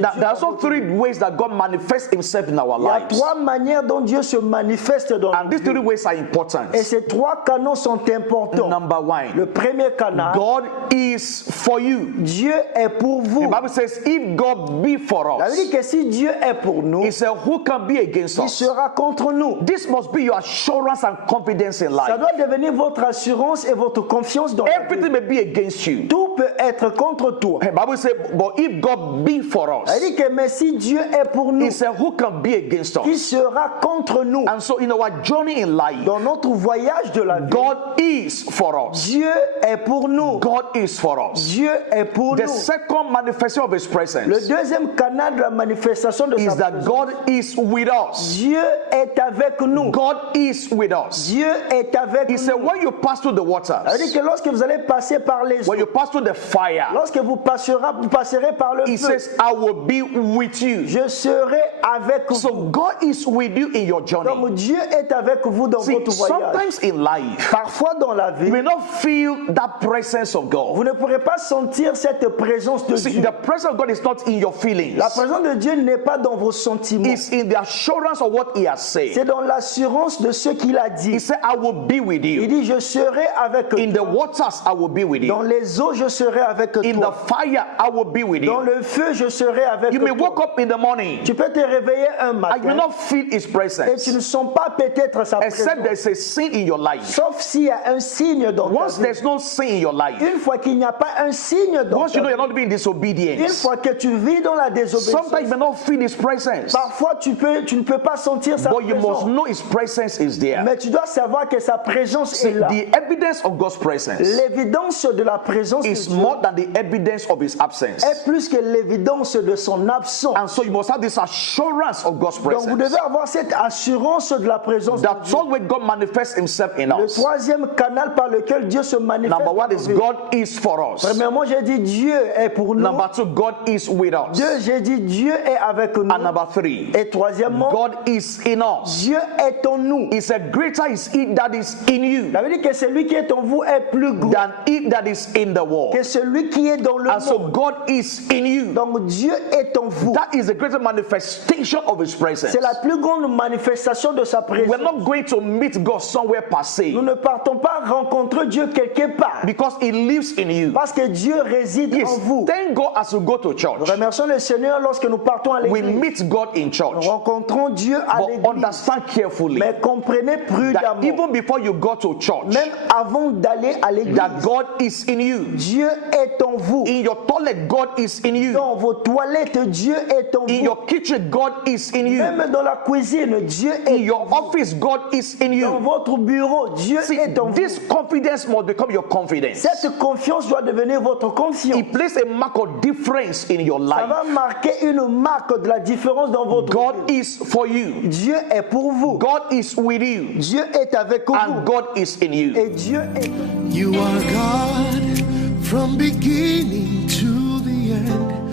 Now, there are also three ways that God manifests himself in our Il y a lives. 3 manières dont Dieu se manifeste dans And nos these vies. 3 ways are important. Et ces 3 canaux sont importants. Number 1, Le premier canal, God is for you. Dieu est pour The vous. Bible says, if God be for Ça veut us, dire que si Dieu est pour nous, he said, who can be against il us? sera contre nous. This must be your assurance and confidence in Ça life. doit devenir votre assurance et votre confiance dans la vie. Everything may be against you. Tout peut être contre toi. The Bible says, but if God be for Ça us, veut dire que mais si Dieu est pour nous, he said, who can be against il us? sera contre nous. And so in our journey in life, Dans notre voyage de la vie, God is for us. Dieu est pour nous. God is for us. Dieu est pour The nous. second manifestation of his Le presence deuxième canal de la manifestation de is sa that présence, God is with us. Dieu est avec nous. God is with us. Dieu est avec He nous. said, when you pass through the Ça veut waters, dire que lorsque vous allez passer par les eaux, when you pass through the fire, lorsque vous passerez par le he feu, says, I will be with you. je serai avec So vous. God is with you in your journey. Donc Dieu est avec vous dans See, votre voyage. sometimes in life, Parfois dans la vie, you may not feel that presence of God. vous ne pourrez pas sentir cette présence de See, Dieu. the presence of God is not in your feelings. La présence de Dieu n'est pas dans vos sentiments. It's in the assurance of what he has said. C'est dans l'assurance de ce qu'il a He dit. said, I will be with Il you. dit, je serai avec In the toi. waters, I will be with Dans you. les eaux, je serai avec In the toi. fire, I will be with Dans you. le feu, je serai avec You may toi. wake up in the morning Tu peux te réveiller un and you may matin not feel his et tu presence, ne sens pas peut-être sa except présence. there's a sin in your life. Sauf s'il y a un signe dans ta Once vie. there's no sin in your life, Une fois qu'il n'y a pas un signe dans once ta you know vie, you're not being une disobedience, fois que tu vis dans la désobéissance, sometimes you may not feel his presence, parfois tu ne peux pas sentir sa but you must présence. know his presence is there. Mais tu dois savoir que sa présence est là. The evidence of God's presence L'évidence de la présence de is Dieu more than the evidence of his absence. est plus que l'évidence de son absence. And so you must have this assurance of God's Donc vous presence. devez avoir cette assurance de la présence de The Dieu. third way God manifests himself in Le us. troisième canal par lequel Dieu se manifeste. Number one dans is nos vies. God is for us. Premièrement, j'ai dit Dieu est pour nous. Number two, God is with us. Deux, j'ai dit Dieu est avec nous. And number three, Et troisièmement, God is in us. Dieu est en nous. He said, greater is he that is in you Ça veut dire que celui qui est en vous est plus grand than he that is in the world. que celui qui est dans le And so monde. God is in you. Donc Dieu est en vous. That is the greatest manifestation of his presence. C'est la plus grande manifestation de sa présence. We're not going to meet God somewhere per se, Nous ne partons pas rencontrer Dieu quelque part. because he lives in you. Parce que Dieu réside Yes, en vous. thank God as we go to Nous church, remercions le Seigneur lorsque nous partons à we l'église. meet God in Nous church. rencontrons Dieu à But l'église. understand carefully Mais comprenez that prudemment, even before you go to church, même avant d'aller à l'église, that God is in you. Dieu est en vous. In your toilet, God is in you. Dans vos toilettes, Dieu est en In vous. your kitchen, God is in you. Même dans la cuisine, Dieu In est your office, God is in dans you. votre bureau. Dieu See, est en vous. this confidence must become your confidence. Cette confiance doit devenir votre confiance. It plays a mark of difference in your Ça life. va marquer une marque de la différence dans votre God vie. is for you. Dieu est pour vous. God is with you. Dieu est avec vous. And God is in you. Et Dieu est You are God from beginning to the end.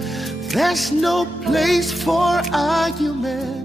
There's no place for argument.